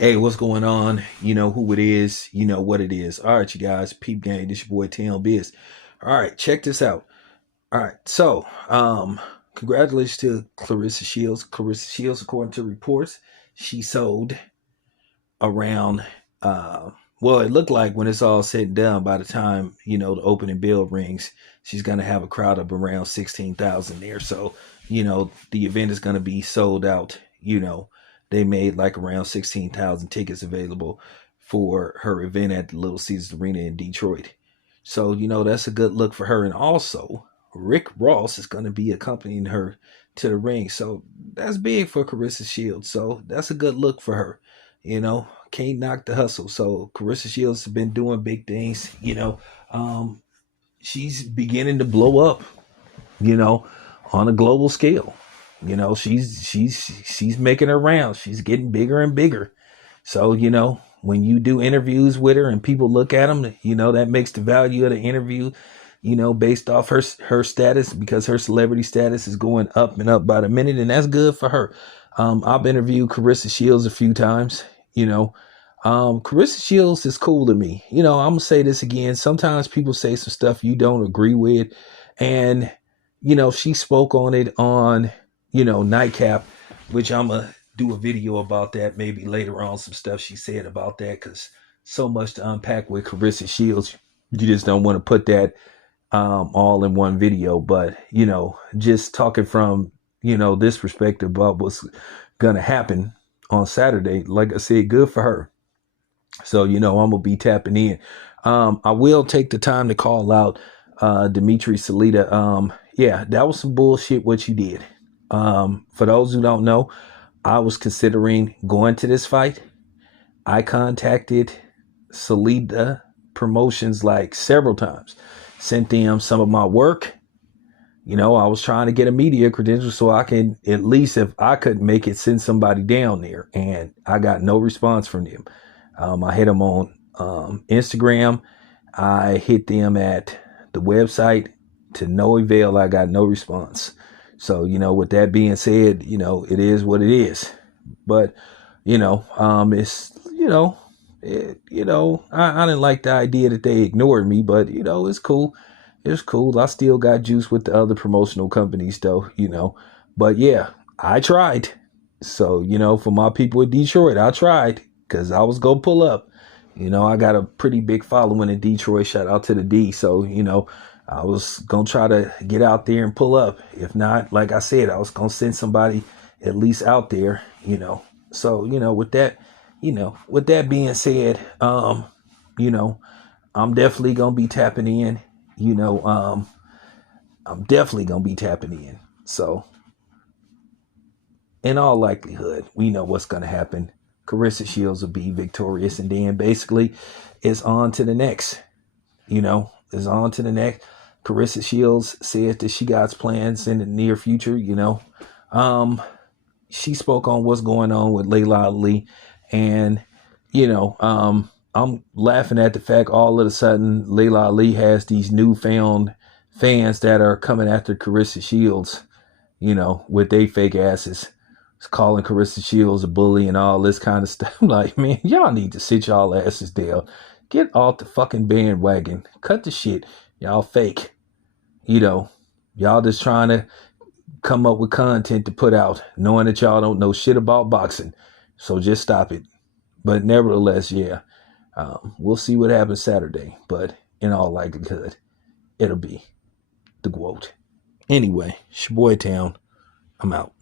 Hey, what's going on? You know who it is. You know what it is. All right, you guys. Peep gang. This your boy Town Biz. All right, check this out. All right, so congratulations to Clarissa Shields. Clarissa Shields, according to reports, she sold around. Uh, well, it looked like when it's all said and done, by the time the opening bell rings, she's gonna have a crowd of around 16,000 there. So the event is gonna be sold out. They made like around 16,000 tickets available for her event at the Little Caesars Arena in Detroit. So that's a good look for her, and also Rick Ross is going to be accompanying her to the ring. So that's big for Carissa Shields. So that's a good look for her. Can't knock the hustle. So Carissa Shields has been doing big things. Um, she's beginning to blow up. You know, on a global scale. She's making her rounds. She's getting bigger and bigger. So when you do interviews with her and people look at them, that makes the value of the interview, based off her status, because her celebrity status is going up and up by the minute, and that's good for her. I've interviewed Carissa Shields a few times. Carissa Shields is cool to me. I'm gonna say this again. Sometimes people say some stuff you don't agree with, and she spoke on it on Nightcap, which I'm gonna do a video about that maybe later on. Some stuff she said about that, because so much to unpack with Carissa Shields. You just don't want to put that all in one video. But just talking from this perspective about what's gonna happen on Saturday, like I said, good for her. So I'm gonna be tapping in. I will take the time to call out Dimitri Salita. Yeah, that was some bullshit what you did. For those who don't know, I was considering going to this fight. I contacted Salida Promotions like several times, sent them some of my work. I was trying to get a media credential so I can, at least if I couldn't make it, send somebody down there. And I got no response from them. I hit them on Instagram. I hit them at the website, to no avail. I got no response. So, with that being said, it is what it is. But, it's, I didn't like the idea that they ignored me, but, it's cool. It's cool. I still got juice with the other promotional companies though, but yeah, I tried. So, for my people in Detroit, I tried, because I was going to pull up. I got a pretty big following in Detroit. Shout out to the D. So, I was going to try to get out there and pull up. If not, like I said, I was going to send somebody at least out there, So, with that being said, I'm definitely going to be tapping in, I'm definitely going to be tapping in. So, in all likelihood, we know what's going to happen. Carissa Shields will be victorious, and then basically it's on to the next. It's on to the next. Carissa Shields said that she got plans in the near future. She spoke on what's going on with Layla Ali, and I'm laughing at the fact all of a sudden Layla Ali has these newfound fans that are coming after Carissa Shields, with they fake asses, calling Carissa Shields a bully and all this kind of stuff. I'm like, man, y'all need to sit y'all asses down. Get off the fucking bandwagon. Cut the shit. Y'all fake. Y'all just trying to come up with content to put out, knowing that y'all don't know shit about boxing. So just stop it. But nevertheless, yeah, we'll see what happens Saturday. But in all likelihood, it'll be the GWOAT. Anyway, it's your boy Town. I'm out.